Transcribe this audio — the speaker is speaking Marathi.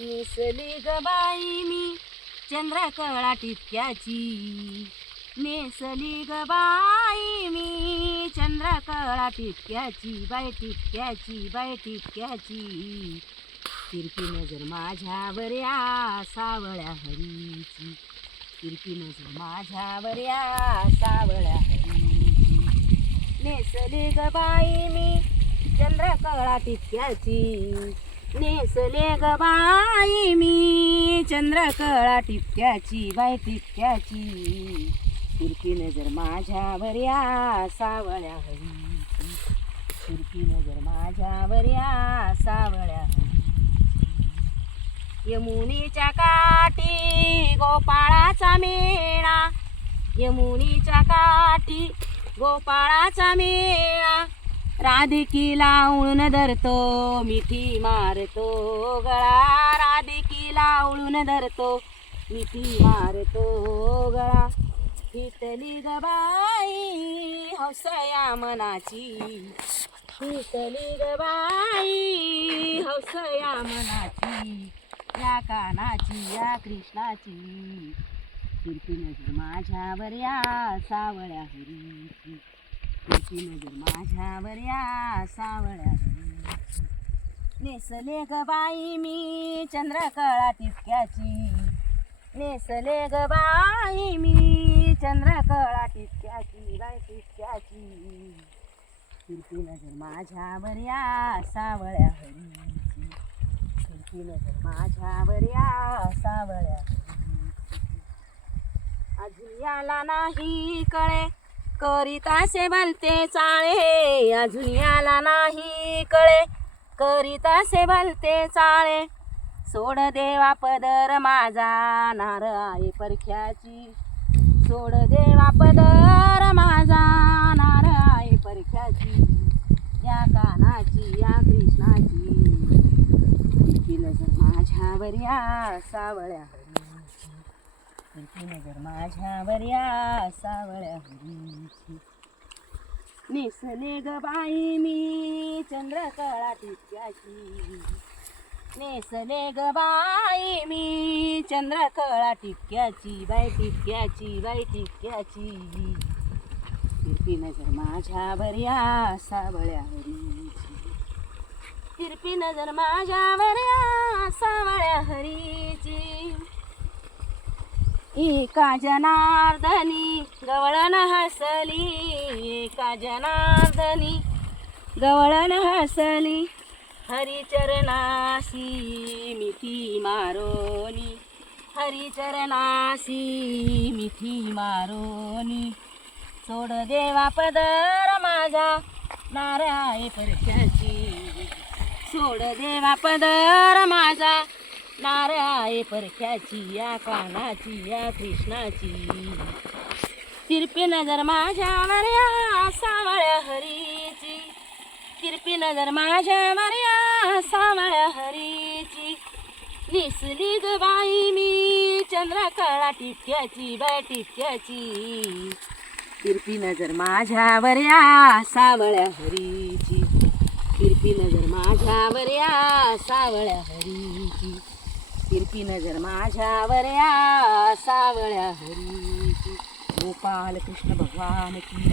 नेसली ग बाई मी चंद्रकळा टिपक्याची, नेसली ग बाई मी चंद्रकळा टिपक्याची, बाई टिपक्याची, बाई टिपक्याची. तिरपी नजर माझ्यावर या सावळ्या हरीची, तिरपी नजर माझ्यावर या सावळ्या हरीची. नेसली ग बाई मी चंद्रकळा टिपक्याची, नेसले ग बाई मी चंद्रकळा टिपक्याची, बाई टिपक्याची. तिरपी नजर माझ्यावर या सावळ्या हरीची, तिरपी नजर माझ्यावर या सावळ्या हरीची. यमुनीच्या काठी गोपाळाचा मेळा, यमुनीच्या काठी गोपाळाचा मेळा. राधिकीला उळून धरतो मिठी मारतो गळा, राधिकीला उळून धरतो मिठी मारतो गळा. हितली ग बाई हौसया मनाची, हितली ग बाई हौसया मनाची. या कानाची या कृष्णाची, तिरपी नजर माझ्यावर या सावळ्या हरीची, तिरपी नजर माझ्यावर या सावळ्या हरीची. नेसले ग बाई मी चंद्रकळा टिपक्याची, नेसले ग बाई मी चंद्रकळा टिपक्याची, बाई टिपक्याची. तिरपी नजर माझ्यावर या सावळ्या हरीची, तिरपी नजर माझ्यावर या सावळ्या हरीची. अजून याला नाही कळे करीतासे भलते चाळे, अजून याला नाही कळे करीतासे भलते चाळे. सोड देवा पदर माझा नार आहे परख्याची, सोड देवा पदर माझा नार आहे परख्याची. या कानाची या कृष्णाची, तिरपी नजर माझ्यावर या सावळ्या हरीची, तिरपी नजर माझ्यावर या सावळ्या हरीची. नेसले ग बाई मी चंद्रकळा टिपक्याची, नेसले ग बाई मी चंद्रकळा टिपक्याची, बाई टिपक्याची, बाई टिपक्याची. तिरपी नजर माझ्यावर या सावळ्या हरीची, तिरपी नजर माझ्यावर या सावळ्या हरीची. एका जनार्दनी गवळण हसली, एका जनार्दनी गवळण हसली. हरिचरणासी मिठी मारोनी, हरिचरणासी मिठी मारोनी. सोड देवा पदर माझा नार आहे परख्याची, सोड देवा पदर माझा नार आहे परख्याची. या कानाची या कृष्णाची, तिरपी नजर माझ्यावर या सावळ्या हरीची, तिरपी नजर माझ्यावर या सावळ्या हरीची. नेसली ग बाई मी चंद्रकळा टिपक्याची, बाई टिपक्याची. तिरपी नजर माझ्यावर या सावळ्या हरीची, तिरपी नजर माझ्यावर या सावळ्या हरीची, तिरपी नजर माझ्यावर या सावळ्या हरीची. गोपाल कृष्ण भगवान की